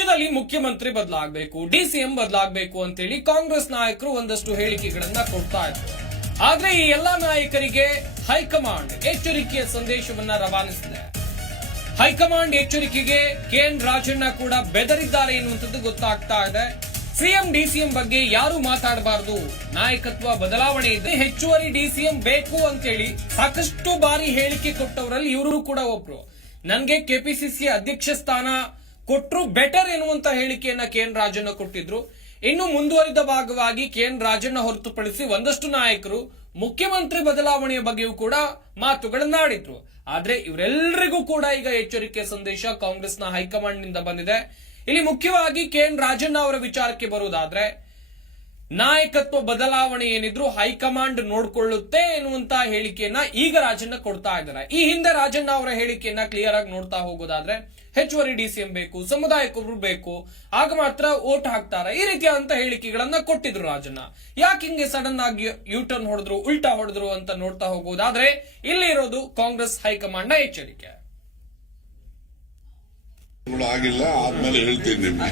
ರಾಜ್ಯದಲ್ಲಿ ಮುಖ್ಯಮಂತ್ರಿ ಬದಲಾಗಬೇಕು ಡಿಸಿಎಂ ಬದಲಾಗಬೇಕು ಅಂತೇಳಿ ಕಾಂಗ್ರೆಸ್ ನಾಯಕರು ಒಂದಷ್ಟು ಹೇಳಿಕೆಗಳನ್ನ ಕೊಡ್ತಾ ಇದ್ರು ಆದ್ರೆ ಈ ಎಲ್ಲಾ ನಾಯಕರಿಗೆ ಹೈಕಮಾಂಡ್ ಎಚ್ಚರಿಕೆಯ ಸಂದೇಶವನ್ನ ರವಾನಿಸಿದೆ. ಹೈಕಮಾಂಡ್ ಎಚ್ಚರಿಕೆಗೆ ಕೆ ಎನ್ ರಾಜಣ್ಣ ಕೂಡ ಬೆದರಿದ್ದಾರೆ ಎನ್ನುವಂಥದ್ದು ಗೊತ್ತಾಗ್ತಾ ಇದೆ. ಸಿಎಂ ಡಿಸಿಎಂ ಬಗ್ಗೆ ಯಾರು ಮಾತಾಡಬಾರದು. ನಾಯಕತ್ವ ಬದಲಾವಣೆ ಇದೆ ಹೆಚ್ಚುವರಿ ಡಿಸಿಎಂ ಬೇಕು ಅಂತೇಳಿ ಸಾಕಷ್ಟು ಬಾರಿ ಹೇಳಿಕೆ ಕೊಟ್ಟವರಲ್ಲಿ ಇವರು ಕೂಡ ಒಬ್ರು. ನನ್ಗೆ ಕೆಪಿಸಿಸಿ ಅಧ್ಯಕ್ಷ ಸ್ಥಾನ ಕೊಟ್ರು ಬೆಟರ್ ಎನ್ನುವಂತ ಹೇಳಿಕೆಯನ್ನ ಕೆ ಎನ್ ರಾಜಣ್ಣ ಕೊಟ್ಟಿದ್ರು. ಇನ್ನು ಮುಂದುವರಿದ ಭಾಗವಾಗಿ ಕೆ ಎನ್ ರಾಜಣ್ಣ ಹೊರತುಪಡಿಸಿ ಒಂದಷ್ಟು ನಾಯಕರು ಮುಖ್ಯಮಂತ್ರಿ ಬದಲಾವಣೆಯ ಬಗ್ಗೆಯೂ ಕೂಡ ಮಾತುಗಳನ್ನಾಡಿದ್ರು ಆದ್ರೆ ಇವರೆಲ್ಲರಿಗೂ ಕೂಡ ಈಗ ಎಚ್ಚರಿಕೆ ಸಂದೇಶ ಕಾಂಗ್ರೆಸ್ನ ಹೈಕಮಾಂಡ್ನಿಂದ ಬಂದಿದೆ. ಇಲ್ಲಿ ಮುಖ್ಯವಾಗಿ ಕೆ ಎನ್ ರಾಜಣ್ಣ ಅವರ ವಿಚಾರಕ್ಕೆ ಬರುವುದಾದ್ರೆ ನಾಯಕತ್ವ ಬದಲಾವಣೆ ಏನಿದ್ರು ಹೈಕಮಾಂಡ್ ನೋಡ್ಕೊಳ್ಳುತ್ತೆ ಎನ್ನುವಂತ ಹೇಳಿಕೆಯನ್ನ ಈಗ ರಾಜಣ್ಣ ಕೊಡ್ತಾ ಇದ್ದಾರೆ. ಈ ಹಿಂದೆ ರಾಜಣ್ಣ ಅವರ ಹೇಳಿಕೆಯನ್ನ ಕ್ಲಿಯರ್ ಆಗಿ ನೋಡ್ತಾ ಹೋಗೋದಾದ್ರೆ ಹೆಚ್ಚುವರಿ ಡಿಸಿಎಂ ಬೇಕು, ಸಮುದಾಯಕ್ಕೊಬ್ರು ಬೇಕು, ಆಗ ಮಾತ್ರ ಓಟ್ ಹಾಕ್ತಾರೆ. ಈ ರೀತಿಯಾದಂತ ಹೇಳಿಕೆಗಳನ್ನ ಕೊಟ್ಟಿದ್ರು ರಾಜಣ್ಣ. ಯಾಕೆ ಹಿಂಗೆ ಸಡನ್ ಆಗಿ ಯು ಟರ್ನ್ ಹೊಡೆದ್ರು, ಉಲ್ಟಾ ಹೊಡೆದ್ರು ಅಂತ ನೋಡ್ತಾ ಹೋಗೋದಾದ್ರೆ ಇಲ್ಲಿ ಇರೋದು ಕಾಂಗ್ರೆಸ್ ಹೈಕಮಾಂಡ್ನ ಎಚ್ಚರಿಕೆ. ಆಗಿಲ್ಲ ಆದ್ಮೇಲೆ ಹೇಳ್ತೀನಿ ನಿಮ್ಗೆ.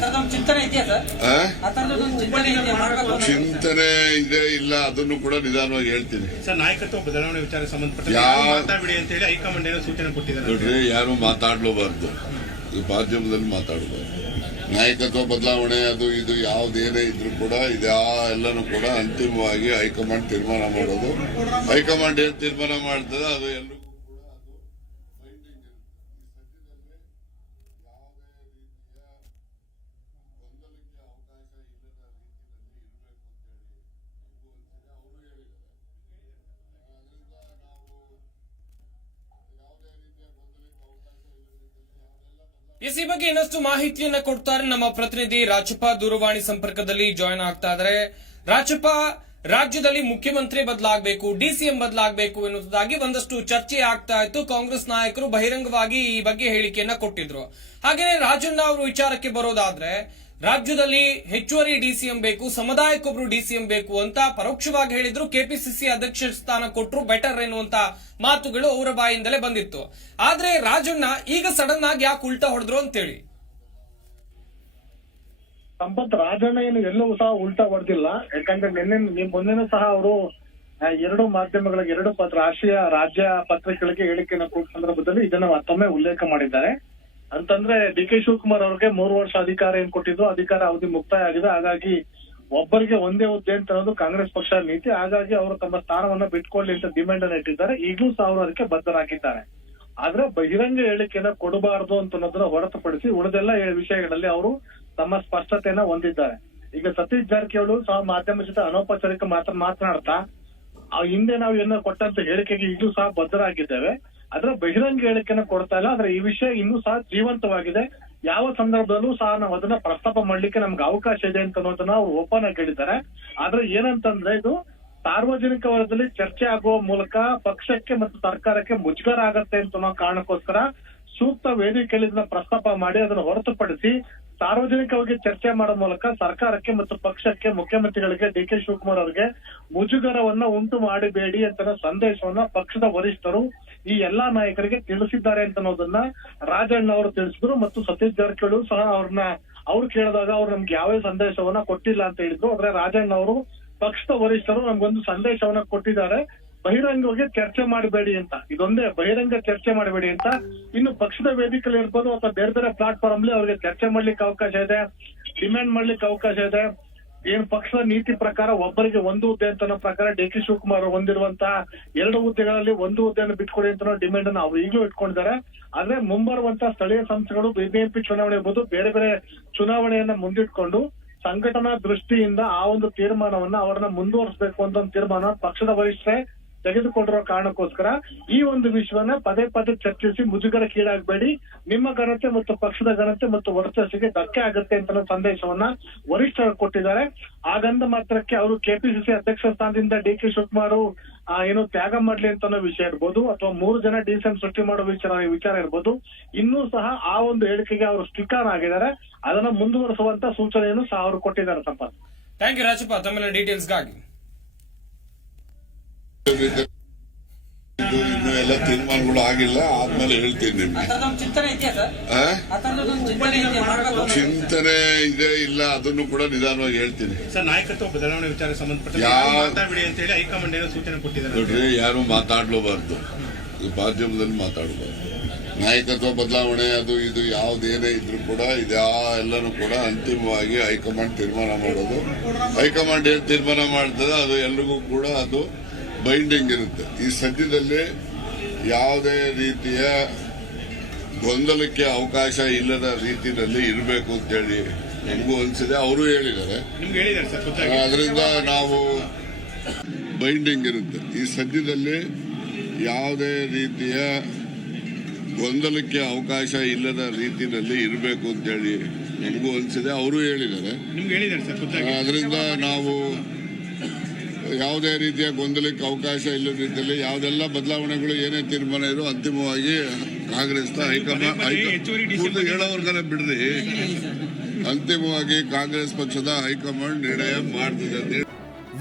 ಚಿಂತನೆ ಇದೆ ಇಲ್ಲ ಅದನ್ನು ಕೂಡ ನಿಧಾನವಾಗಿ ಹೇಳ್ತೀನಿ. ಸರ್ ನಾಯಕತ್ವ ಬದಲಾವಣೆ ವಿಚಾರ ಸಂಬಂಧಪಟ್ಟ ಹೈಕಮಾಂಡ್ ಏನೋ ಸೂಚನೆ ಕೊಟ್ಟಿದ್ದಾರೆ. ನೋಡ್ರಿ ಯಾರು ಮಾತಾಡ್ಲೋಬಾರ್ದು. ಈ ಮಾಧ್ಯಮದಲ್ಲಿ ಮಾತಾಡಬಾರ್ದು. ನಾಯಕತ್ವ ಬದಲಾವಣೆ ಅದು ಇದು ಯಾವ್ದೇನೇ ಇದ್ರೂ ಕೂಡ ಇದ್ಯಾ ಎಲ್ಲನೂ ಕೂಡ ಅಂತಿಮವಾಗಿ ಹೈಕಮಾಂಡ್ ತೀರ್ಮಾನ ಮಾಡೋದು. ಹೈಕಮಾಂಡ್ ಏನ್ ತೀರ್ಮಾನ ಮಾಡ್ತದೆ ಅದು ಎಲ್ಲರೂ ಈ ಬಗ್ಗೆ ಇನ್ನಷ್ಟು ಮಾಹಿತಿಯನ್ನ ಕೊಡ್ತಾರೆ ನಮ್ಮ ಪ್ರತಿನಿಧಿ ರಾಜಪ್ಪ ದೂರವಾಣಿ ಸಂಪರ್ಕದಲ್ಲಿ ಜಾಯಿನ್ ಆಗ್ತಾ ಇದ್ದಾರೆ. ರಾಜಪ್ಪ, ರಾಜ್ಯದಲ್ಲಿ ಮುಖ್ಯಮಂತ್ರಿ ಬದಲಾಗಬೇಕು ಡಿಸಿಎಂ ಬದಲಾಗಬೇಕು ಎನ್ನುವುದಾಗಿ ಒಂದಷ್ಟು ಚರ್ಚೆ ಆಗ್ತಾ ಇತ್ತು. ಕಾಂಗ್ರೆಸ್ ನಾಯಕರು ಬಹಿರಂಗವಾಗಿ ಈ ಬಗ್ಗೆ ಹೇಳಿಕೆಯನ್ನ ಕೊಟ್ಟಿದ್ರು. ಹಾಗೆಯೇ ರಾಜಣ್ಣ ಅವರು ವಿಚಾರಕ್ಕೆ ಬರೋದಾದ್ರೆ ರಾಜ್ಯದಲ್ಲಿ ಹೆಚ್ಚುವರಿ ಡಿಸಿಎಂ ಬೇಕು, ಸಮುದಾಯಕ್ಕೊಬ್ರು ಡಿಸಿಎಂ ಬೇಕು ಅಂತ ಪರೋಕ್ಷವಾಗಿ ಹೇಳಿದ್ರು. ಕೆಪಿಸಿಸಿ ಅಧ್ಯಕ್ಷ ಸ್ಥಾನ ಕೊಟ್ಟರು ಬೆಟರ್ ಎನ್ನುವಂತ ಮಾತುಗಳು ಅವರ ಬಾಯಿಂದಲೇ ಬಂದಿತ್ತು. ಆದ್ರೆ ರಾಜಣ್ಣ ಈಗ ಸಡನ್ ಆಗಿ ಯಾಕೆ ಉಲ್ಟಾ ಹೊಡೆದ್ರು ಅಂತೇಳಿ. ಸಂಪತ್, ರಾಜಣ್ಣ ಏನು ಎಲ್ಲವೂ ಸಹ ಉಲ್ಟಾ ಹೊಡೆದಿಲ್ಲ. ಯಾಕಂದ್ರೆ ನಿನ್ನೆ ಮೊನ್ನೆನೂ ಸಹ ಅವರು ಎರಡು ಮಾಧ್ಯಮಗಳಿಗೆ, ಎರಡು ರಾಷ್ಟ್ರೀಯ ರಾಜ್ಯ ಪತ್ರಿಕೆಗಳಿಗೆ ಹೇಳಿಕೆಯನ್ನು ಕೊಟ್ಟ ಸಂದರ್ಭದಲ್ಲಿ ಇದನ್ನು ಮತ್ತೊಮ್ಮೆ ಉಲ್ಲೇಖ ಮಾಡಿದ್ದಾರೆ. ಅಂತಂದ್ರೆ ಡಿ ಕೆ ಶಿವಕುಮಾರ್ ಅವ್ರಿಗೆ ಮೂರು ವರ್ಷ ಅಧಿಕಾರ ಏನ್ ಕೊಟ್ಟಿದ್ರು ಅಧಿಕಾರ ಅವಧಿ ಮುಕ್ತಾಯ ಆಗಿದೆ. ಹಾಗಾಗಿ ಒಬ್ಬರಿಗೆ ಒಂದೇ ಹುದ್ದೆ ಅಂತ ಅನ್ನೋದು ಕಾಂಗ್ರೆಸ್ ಪಕ್ಷ ನೀತಿ. ಹಾಗಾಗಿ ಅವರು ತಮ್ಮ ಸ್ಥಾನವನ್ನ ಬಿಟ್ಕೊಳ್ಳಿ ಅಂತ ಡಿಮ್ಯಾಂಡ್ ಅನ್ನ ಇಟ್ಟಿದ್ದಾರೆ. ಈಗಲೂ ಅದಕ್ಕೆ ಬದ್ಧರಾಗಿದ್ದಾರೆ. ಆದ್ರೆ ಬಹಿರಂಗ ಹೇಳಿಕೆನ ಕೊಡಬಾರದು ಅಂತ ಅನ್ನೋದನ್ನ ಹೊರತುಪಡಿಸಿ ಉಳಿದೆಲ್ಲ ವಿಷಯಗಳಲ್ಲಿ ಅವರು ತಮ್ಮ ಸ್ಪಷ್ಟತೆಯನ್ನ ಹೊಂದಿದ್ದಾರೆ. ಈಗ ಸತೀಶ್ ಜಾರಕಿಹೊಳಿ ಸಹ ಮಾಧ್ಯಮ ಜೊತೆ ಅನೌಪಚಾರಿಕ ಮಾತ್ರ ಮಾತನಾಡ್ತಾ ಹಿಂದೆ ನಾವು ಏನೋ ಕೊಟ್ಟಂತ ಹೇಳಿಕೆಗೆ ಈಗಲೂ ಸಹ ಬದ್ಧರಾಗಿದ್ದೇವೆ. ಆದ್ರೆ ಬಹಿರಂಗ ಹೇಳಿಕೆನ ಕೊಡ್ತಾ ಇಲ್ಲ. ಆದ್ರೆ ಈ ವಿಷಯ ಇನ್ನೂ ಸಹ ಜೀವಂತವಾಗಿದೆ. ಯಾವ ಸಂದರ್ಭದಲ್ಲೂ ಸಹ ನಾವು ಅದನ್ನ ಪ್ರಸ್ತಾಪ ಮಾಡ್ಲಿಕ್ಕೆ ನಮ್ಗೆ ಅವಕಾಶ ಇದೆ ಅಂತ ಅನ್ನೋದನ್ನ ಅವ್ರು ಓಪನ್ ಆಗಿ ಹೇಳಿದ್ದಾರೆ. ಆದ್ರೆ ಏನಂತಂದ್ರೆ ಇದು ಸಾರ್ವಜನಿಕ ವಲಯದಲ್ಲಿ ಚರ್ಚೆ ಆಗುವ ಮೂಲಕ ಪಕ್ಷಕ್ಕೆ ಮತ್ತು ಸರ್ಕಾರಕ್ಕೆ ಮುಜುಗರ ಆಗತ್ತೆ ಅಂತ ಅನ್ನೋ ಕಾರಣಕ್ಕೋಸ್ಕರ ಸೂಕ್ತ ವೇದಿಕೆಯಲ್ಲಿ ಇದನ್ನ ಪ್ರಸ್ತಾಪ ಮಾಡಿ ಅದನ್ನು ಹೊರತುಪಡಿಸಿ ಸಾರ್ವಜನಿಕವಾಗಿ ಚರ್ಚೆ ಮಾಡೋ ಮೂಲಕ ಸರ್ಕಾರಕ್ಕೆ ಮತ್ತು ಪಕ್ಷಕ್ಕೆ ಮುಖ್ಯಮಂತ್ರಿಗಳಿಗೆ ಡಿ ಕೆ ಶಿವಕುಮಾರ್ ಅವರಿಗೆ ಮುಜುಗರವನ್ನ ಉಂಟು ಮಾಡಬೇಡಿ ಅಂತ ಸಂದೇಶವನ್ನ ಪಕ್ಷದ ವರಿಷ್ಠರು ಈ ಎಲ್ಲಾ ನಾಯಕರಿಗೆ ತಿಳಿಸಿದ್ದಾರೆ ಅಂತ ಅನ್ನೋದನ್ನ ರಾಜಣ್ಣ ಅವರು ತಿಳಿಸಿದ್ರು ಮತ್ತು ಸತೀಶ್ ಜಾರಕಿಹೊಳಿ ಸಹ ಅವ್ರನ್ನ ಅವ್ರು ಕೇಳಿದಾಗ ಅವ್ರು ನಮ್ಗೆ ಯಾವ್ಯಾವ ಸಂದೇಶವನ್ನ ಕೊಟ್ಟಿಲ್ಲ ಅಂತ ಹೇಳಿದ್ರು. ಆದ್ರೆ ರಾಜಣ್ಣ ಅವರು ಪಕ್ಷದ ವರಿಷ್ಠರು ನಮ್ಗೊಂದು ಸಂದೇಶವನ್ನ ಕೊಟ್ಟಿದ್ದಾರೆ. ಬಹಿರಂಗವಾಗಿ ಚರ್ಚೆ ಮಾಡಬೇಡಿ ಅಂತ. ಇದೊಂದೇ ಬಹಿರಂಗ ಚರ್ಚೆ ಮಾಡಬೇಡಿ ಅಂತ. ಇನ್ನು ಪಕ್ಷದ ವೇದಿಕೆಯಲ್ಲಿ ಇರ್ಬೋದು ಅಥವಾ ಬೇರೆ ಬೇರೆ ಪ್ಲಾಟ್ಫಾರ್ಮ್ ಅಲ್ಲಿ ಅವ್ರಿಗೆ ಚರ್ಚೆ ಮಾಡ್ಲಿಕ್ಕೆ ಅವಕಾಶ ಇದೆ ಡಿಮ್ಯಾಂಡ್ ಮಾಡ್ಲಿಕ್ಕೆ ಅವಕಾಶ ಇದೆ. ಏನ್ ಪಕ್ಷದ ನೀತಿ ಪ್ರಕಾರ ಒಬ್ಬರಿಗೆ ಒಂದು ಹುದ್ದೆ ಅಂತ ಪ್ರಕಾರ ಡಿ ಕೆ ಶಿವಕುಮಾರ್ ಹೊಂದಿರುವಂತ ಎರಡು ಹುದ್ದೆಗಳಲ್ಲಿ ಒಂದು ಹುದ್ದೆಯನ್ನು ಬಿಟ್ಕೊಡಿ ಅಂತ ಡಿಮ್ಯಾಂಡ್ ಅನ್ನು ಅವರು ಈಗಲೂ ಇಟ್ಕೊಂಡಿದ್ದಾರೆ. ಆದ್ರೆ ಮುಂಬರುವಂತ ಸ್ಥಳೀಯ ಸಂಸ್ಥೆಗಳು ಬಿಬಿಎಂಪಿ ಚುನಾವಣೆ ಇರ್ಬೋದು, ಬೇರೆ ಬೇರೆ ಚುನಾವಣೆಯನ್ನ ಮುಂದಿಟ್ಕೊಂಡು ಸಂಘಟನಾ ದೃಷ್ಟಿಯಿಂದ ಆ ಒಂದು ತೀರ್ಮಾನವನ್ನ ಅವರನ್ನ ಮುಂದುವರಿಸಬೇಕು ಅಂತ ಒಂದು ತೀರ್ಮಾನ ಪಕ್ಷದ ವರಿಷ್ಠರೇ ತೆಗೆದುಕೊಂಡಿರೋ ಕಾರಣಕ್ಕೋಸ್ಕರ ಈ ಒಂದು ವಿಷಯವನ್ನ ಪದೇ ಪದೇ ಚರ್ಚಿಸಿ ಮುಜುಗರ ಕೀಡಾಗಬೇಡಿ. ನಿಮ್ಮ ಘನತೆ ಮತ್ತು ಪಕ್ಷದ ಘನತೆ ಮತ್ತು ವರ್ಚಸ್ಸಿಗೆ ಧಕ್ಕೆ ಆಗುತ್ತೆ ಅಂತ ಸಂದೇಶವನ್ನ ವರಿಷ್ಠರು ಕೊಟ್ಟಿದ್ದಾರೆ. ಹಾಗಂದ ಮಾತ್ರಕ್ಕೆ ಅವರು ಕೆಪಿಸಿಸಿ ಅಧ್ಯಕ್ಷ ಸ್ಥಾನದಿಂದ ಡಿ ಕೆ ಶಿವಕುಮಾರ್ ಏನು ತ್ಯಾಗ ಮಾಡ್ಲಿ ಅಂತ ವಿಷಯ ಇರ್ಬೋದು, ಅಥವಾ ಮೂರು ಜನ ಡಿಸಿಎಂ ಸೃಷ್ಟಿ ಮಾಡೋ ವಿಚಾರ ವಿಚಾರ ಇರ್ಬೋದು. ಇನ್ನೂ ಸಹ ಆ ಒಂದು ಹೇಳಿಕೆಗೆ ಅವರು ಸ್ಟಿಕರ್ ಆಗಿದ್ದಾರೆ. ಅದನ್ನ ಮುಂದುವರಿಸುವಂತ ಸೂಚನೆಯನ್ನು ಸಹ ಅವರು ಕೊಟ್ಟಿದ್ದಾರೆ ಸಂಪತ್ ಥ್ಯಾಂಕ್ ಯು ರಾಜಪ್ಪ. ತಮ್ಮೆಲ್ಲ ಡೀಟೇಲ್ಸ್ಗಾಗಿ ಇನ್ನು ಎಲ್ಲ ತೀರ್ಮಾನಗಳು ಆಗಿಲ್ಲ ಆದ್ಮೇಲೆ ಹೇಳ್ತೀನಿ ನಿಮ್ಗೆ. ಚಿಂತನೆ ಇದೆ ಇಲ್ಲ ಅದನ್ನು ಕೂಡ ನಿಧಾನವಾಗಿ ಹೇಳ್ತೀನಿ. ಸರ್ ನಾಯಕತ್ವ ಬದಲಾವಣೆ ವಿಚಾರ ಸಂಬಂಧಪಟ್ಟ ಹೈಕಮಾಂಡ್ ಏನೋ ಸೂಚನೆ ಕೊಟ್ಟಿದ್ದಾರೆ. ಯಾರು ಮಾತಾಡ್ಲೂಬಾರ್ದು. ಈ ಮಾಧ್ಯಮದಲ್ಲಿ ಮಾತಾಡಬಾರ್ದು. ನಾಯಕತ್ವ ಬದಲಾವಣೆ ಅದು ಇದು ಯಾವುದೇನೇ ಇದ್ರೂ ಕೂಡ ಇದ್ಯಾ ಎಲ್ಲನೂ ಕೂಡ ಅಂತಿಮವಾಗಿ ಹೈಕಮಾಂಡ್ ತೀರ್ಮಾನ ಮಾಡೋದು. ಹೈಕಮಾಂಡ್ ಏನ್ ತೀರ್ಮಾನ ಮಾಡ್ತದೆ ಅದು ಎಲ್ರಿಗೂ ಕೂಡ ಅದು ಬೈಂಡಿಂಗ್ ಇರುತ್ತೆ. ಈ ಸದ್ಯದಲ್ಲಿ ಯಾವುದೇ ರೀತಿಯ ಗೊಂದಲಕ್ಕೆ ಅವಕಾಶ ಇಲ್ಲದ ರೀತಿಯಲ್ಲಿ ಇರಬೇಕು ಅಂತೇಳಿ ನಮಗೂ ಅನಿಸಿದೆ. ಅವರು ಹೇಳಿದ್ದಾರೆ. ಅದರಿಂದ ನಾವು ಬೈಂಡಿಂಗ್ ಇರುತ್ತೆ. ಈ ಸದ್ಯದಲ್ಲಿ ಯಾವುದೇ ರೀತಿಯ ಗೊಂದಲಕ್ಕೆ ಅವಕಾಶ ಇಲ್ಲದ ರೀತಿಯಲ್ಲಿ ಇರಬೇಕು ಅಂತೇಳಿ ನಮಗೂ ಅನಿಸಿದೆ. ಅವರು ಹೇಳಿದ್ದಾರೆ. ಅದರಿಂದ ನಾವು ಯಾವುದೇ ರೀತಿಯ ಗೊಂದಲಕ್ಕೆ ಅವಕಾಶ ಇಲ್ಲದಿದ್ದಲ್ಲಿ ಯಾವುದೆಲ್ಲ ಬದಲಾವಣೆಗಳು ಏನೇ ತೀರ್ಮಾನ ಇರೋ ಅಂತಿಮವಾಗಿ ಕಾಂಗ್ರೆಸ್ ಹೈಕಮಾಂಡ್ ಹೇಳೋವರ್ಗನ ಬಿಡ್ರಿ. ಅಂತಿಮವಾಗಿ ಕಾಂಗ್ರೆಸ್ ಪಕ್ಷದ ಹೈಕಮಾಂಡ್ ನಿರ್ಣಯ ಮಾಡ್ತಿದೆ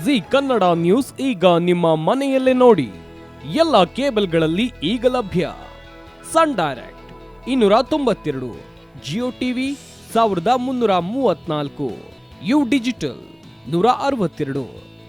ಜಿ ಕನ್ನಡ ನ್ಯೂಸ್ ಈಗ ನಿಮ್ಮ ಮನೆಯಲ್ಲೇ ನೋಡಿ. ಎಲ್ಲ ಕೇಬಲ್ಗಳಲ್ಲಿ ಈಗ ಲಭ್ಯ. ಸನ್ ಡೈರೆಕ್ಟ್ ಇನ್ನೂರ ತೊಂಬತ್ತೆರಡು ಜಿಯೋ ಟಿವಿ ಸಾವಿರದ ಮುನ್ನೂರ ಮೂವತ್ನಾಲ್ಕು ಯು ಡಿಜಿಟಲ್ ನೂರ ಅರವತ್ತೆರಡು.